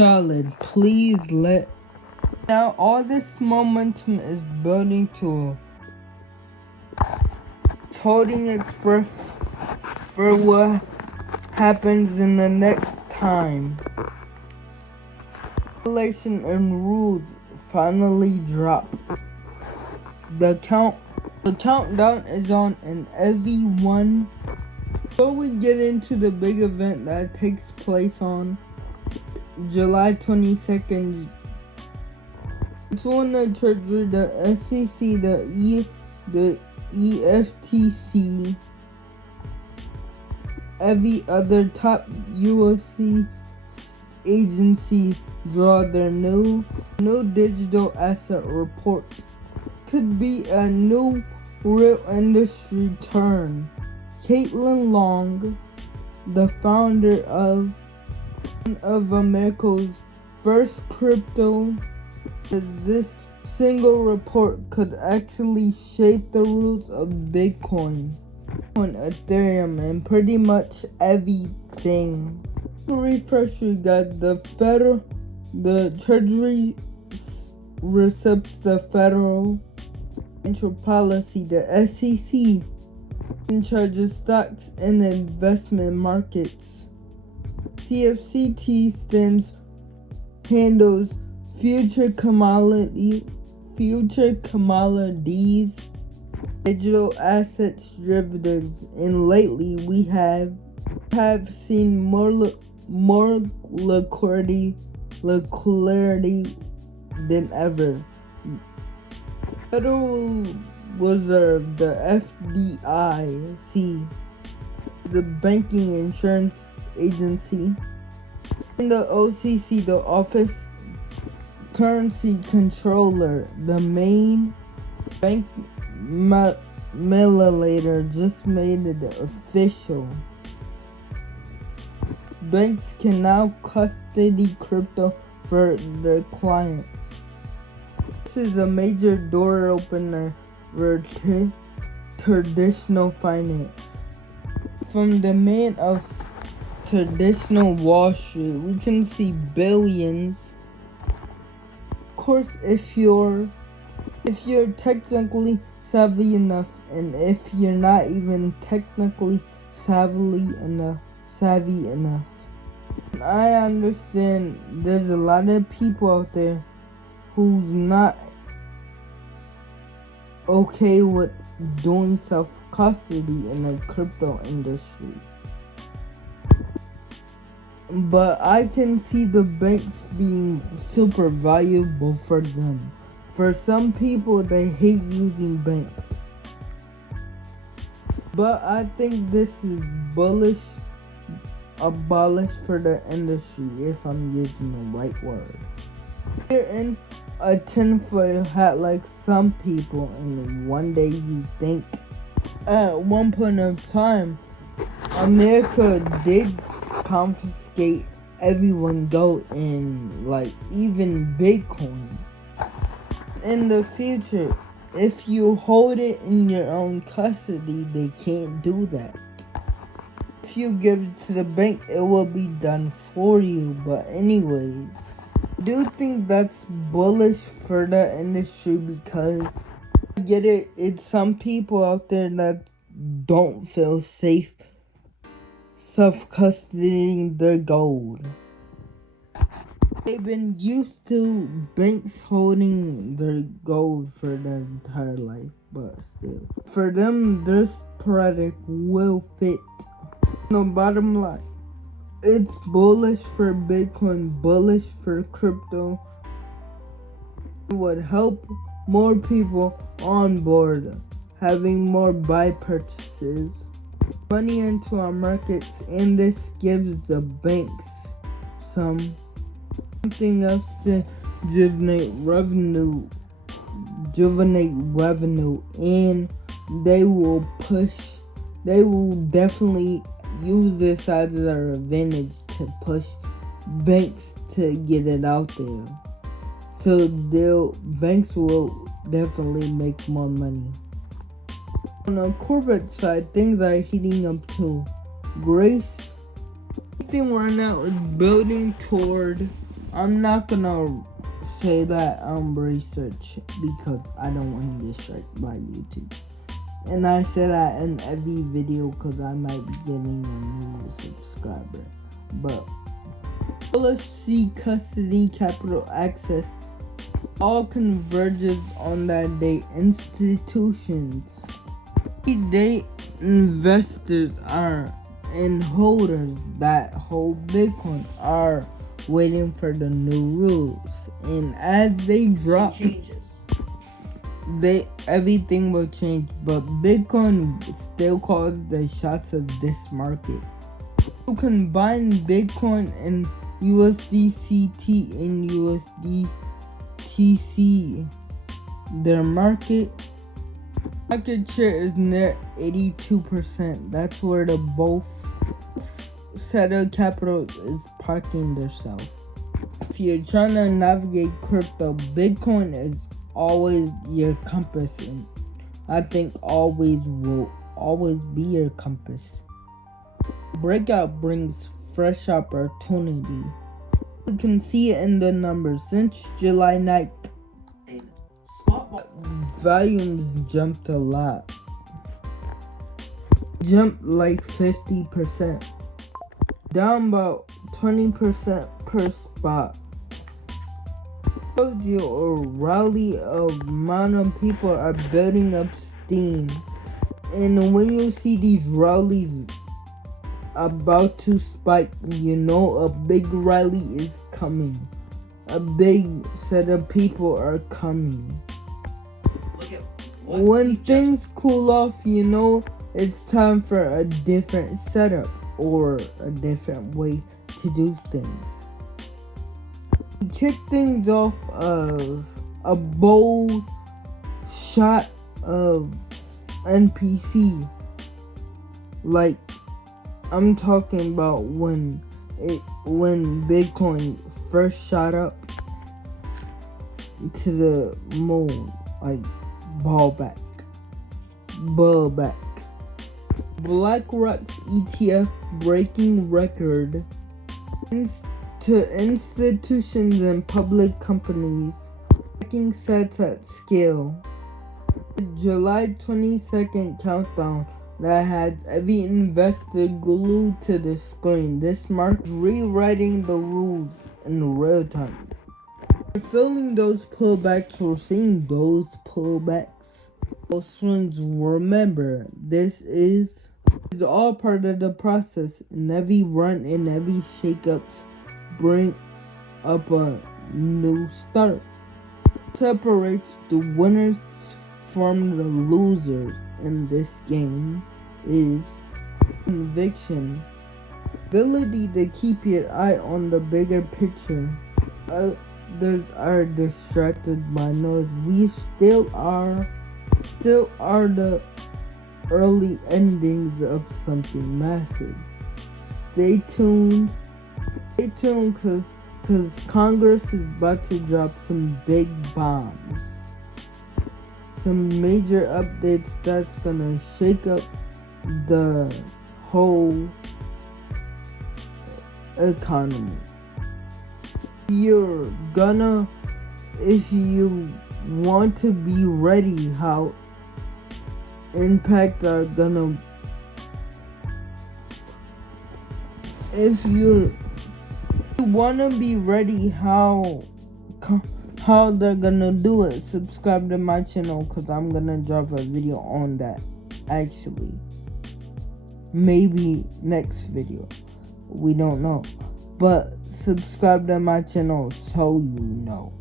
solid. Please let. Now all this momentum is building to it's holding its breath for what happens in the next time. Regulation and rules finally drop. The countdown is on, and everyone. Before we get into the big event that takes place on July 22nd, it's on the Treasury, the SEC, the EFTC, every other top USC agency draw their new digital asset report. Could be a new real industry turn. Caitlin Long, the founder of one of America's first crypto, says this single report could actually shape the rules of Bitcoin, on Ethereum, and pretty much everything. To refresh you guys, the Treasury accepts the federal financial policy, the SEC in charge of stocks and investment markets. CFTC handles future commodities, digital assets, derivatives, and lately we have seen more liquidity than ever. Federal Reserve, the FDIC, the Banking Insurance Agency, and the OCC, the Office Currency Controller, the main bank regulator, just made it official. Banks can now custody crypto for their clients. This is a major door opener for traditional finance. From the man of traditional Wall Street, we can see billions. Of course, if you're technically savvy enough, and if you're not even technically savvy enough. I understand there's a lot of people out there who's not okay with doing self-custody in the crypto industry. But I can see the banks being super valuable for them. For some people, they hate using banks. But I think this is abolish for the industry, if I'm using the right word. You're in a tinfoil hat like some people, and one day you think, at one point of time, America did confiscate everyone's gold and even Bitcoin. In the future, if you hold it in your own custody, they can't do that. If you give it to the bank, it will be done for you. But anyways, I do think that's bullish for the industry, because I get it, it's some people out there that don't feel safe self-custodying their gold. They've been used to banks holding their gold for their entire life, but still, for them, this product will fit. No, bottom line, it's bullish for Bitcoin, bullish for crypto. It would help more people on board, having more buy purchases, money into our markets, and this gives the banks something else to generate revenue, and they will definitely use this as their advantage to push banks to get it out there. So banks will definitely make more money. On the corporate side, things are heating up too. Grace, everything right now is building toward I'm not gonna say that research because I don't want to get struck by YouTube. And I say that in every video because I might be getting a new subscriber. But policy, custody, capital access all converges on that day. Institutions, everyday investors are and holders that hold Bitcoin are waiting for the new rules, and as they drop changes, everything will change. But Bitcoin still calls the shots of this market. You combine Bitcoin and USDCT and USDTC, their market share is near 82%. That's where the both set of capital is parking themselves. If you're trying to navigate crypto, Bitcoin is always your compass, and I think always will always be your compass. Breakout brings fresh opportunity. You can see it in the numbers. Since July 9th, volumes jumped a lot. Jumped like 50%. Down about 20% per spot. Shows you a rally of amount of people are building up steam. And when you see these rallies about to spike, you know a big rally is coming. A big set of people are coming. When things cool off, you know it's time for a different setup or a different way to do things. We kick things off of a bold shot of NPC. Like, I'm talking about when Bitcoin first shot up to the moon, like ball back. BlackRock's ETF breaking record to institutions and public companies. Tracking sets at scale. The July 22nd countdown that has every investor glued to the screen. This marks rewriting the rules in real time. We're feeling those pullbacks, we're seeing those pullbacks, those swings. Remember, this is all part of the process, and every run and every shakeups bring up a new start. Separates the winners from the losers in this game is conviction, ability to keep your eye on the bigger picture. Others are distracted by noise. We still are the early endings of something massive. Stay tuned cause Congress is about to drop some big bombs. Some major updates that's gonna shake up the whole economy. If you want to be ready how impact are gonna, if you wanna be ready how they're gonna do it, subscribe to my channel because I'm gonna drop a video on that. Actually, maybe next video, we don't know, but subscribe to my channel so you know.